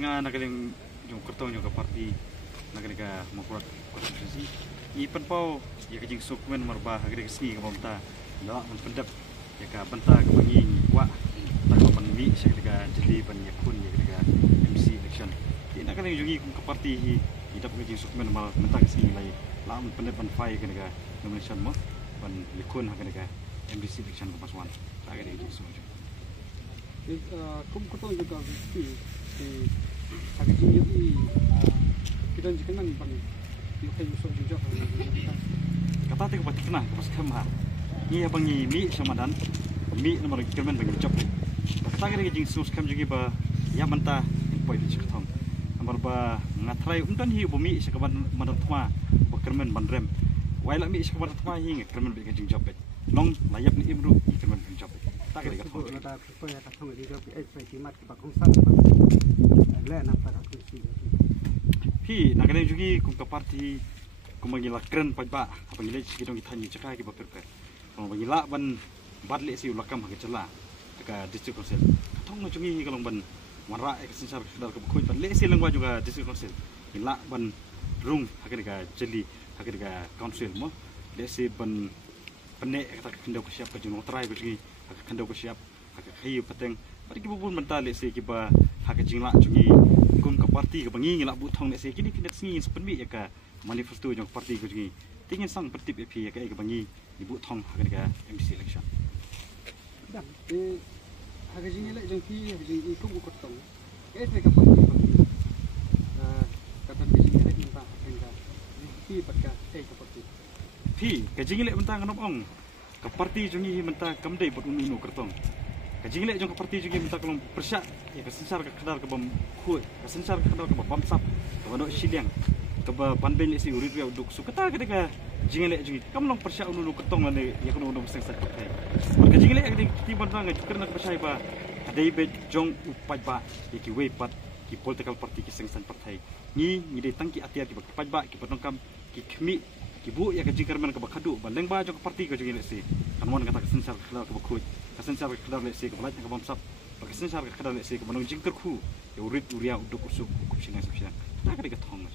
nga nagaling yung kartong yung party nagaling ka makurat konstitusi ipan pau ya kajing sukmen marba hagre sni ka mamta la man pendap ya ka banta ka mangi wa ta ka man mi sa ka jadi pan ya kun ya ka MC election di nagaling yung ka party idap kajing sukmen mal menta ka sni lai la man pendap pan fai ka nomination mo pan likun ha ka MBC election ko paswan ta ka di so kum ko to juga di sakit ini kita jika nang bang kita usah juga kata tiga pati kena pas kemah iya bangi mi sama dan mi nomor kemen bangi job kata kira jing sus kam juga ba ya manta poi di cikatong nomor ba ngatrai untan hi bumi sekaban manatma ba kemen bandrem waila mi sekaban manatma hi kemen bangi jing job long layap ni imru kemen bangi job tak kira kata ada apa ya kata di job saya kimat ke bakong sang le nampak aku sihพี่นักเรียนจุกี้กุมกับพาร์ตี้กุมบังยิลาเกรนไปบ้าบังยิลาชิกิดงกิทันยิ่งจะใครกี่แบบเปิดกุมบังยิลาบันบัดเลี้ยสิวลักกำหักจลาแต่ก็ดิสทริกคอนเซิลท้องมาจุกี้ก็ลงบันวันระเอกสินชาร์ดาร์กับคุยบันเลี้ยสิลงว่าjugaดิสทริกคอนเซิลยิลาบันรุ่งหักก็เจลีหักก็คอนเซิลมั้งเลี้ยสิบันเป็นเนกตักขันเดาก็เชียบก็จุนอตรายก็จุกี้หักขันเดาก็เชียบหักขี้พัดเต็งบัดกี่บุญบันตาเลี้ยสิกี่บ่หักจิงละจุกี้kum ke parti ke bangi ngilak butong nek sekini kini sengi sepenmi ya ka manifesto jong parti ko jingi tingin sang pertip EP ya ka ke bangi di butong ka MBC election dah harga jingi lek jong pi jingi ikum ko tong te ka parti kata jingi lek minta hingga pi patka ka parti pi ka jingi lek mentang kanop ong ka parti jingi mentang kamdai bot unu kertong kajing lek jong ke parti juga minta kolong persyak ya kesensar ke kedar ke bam kuat kesensar ke kedar ke bam sap ke bandok siliang ke panben lek si urit ya uduk sukata ketika jing lek juga kam long persyak unu ketong lane ya kono unu sensar ke kai kajing lek ketika ti bantang kerna persyak ba adai be jong upai ba ki we pat ki political party ki sengsan partai ni dei tangki atiar ki pai ba ki potong kam ki khmi ki bu ya kajing kerman ke bakadu baleng ba jong ke parti ko jing lek si kanmon kata kesensar ke kedar ke bakut kesensar ke kedar lek si ke balaj ke bam sap kesensar ke kedar lek si ke banong jing terku ya urit uria uduk usuk kup sinang tak ada ketong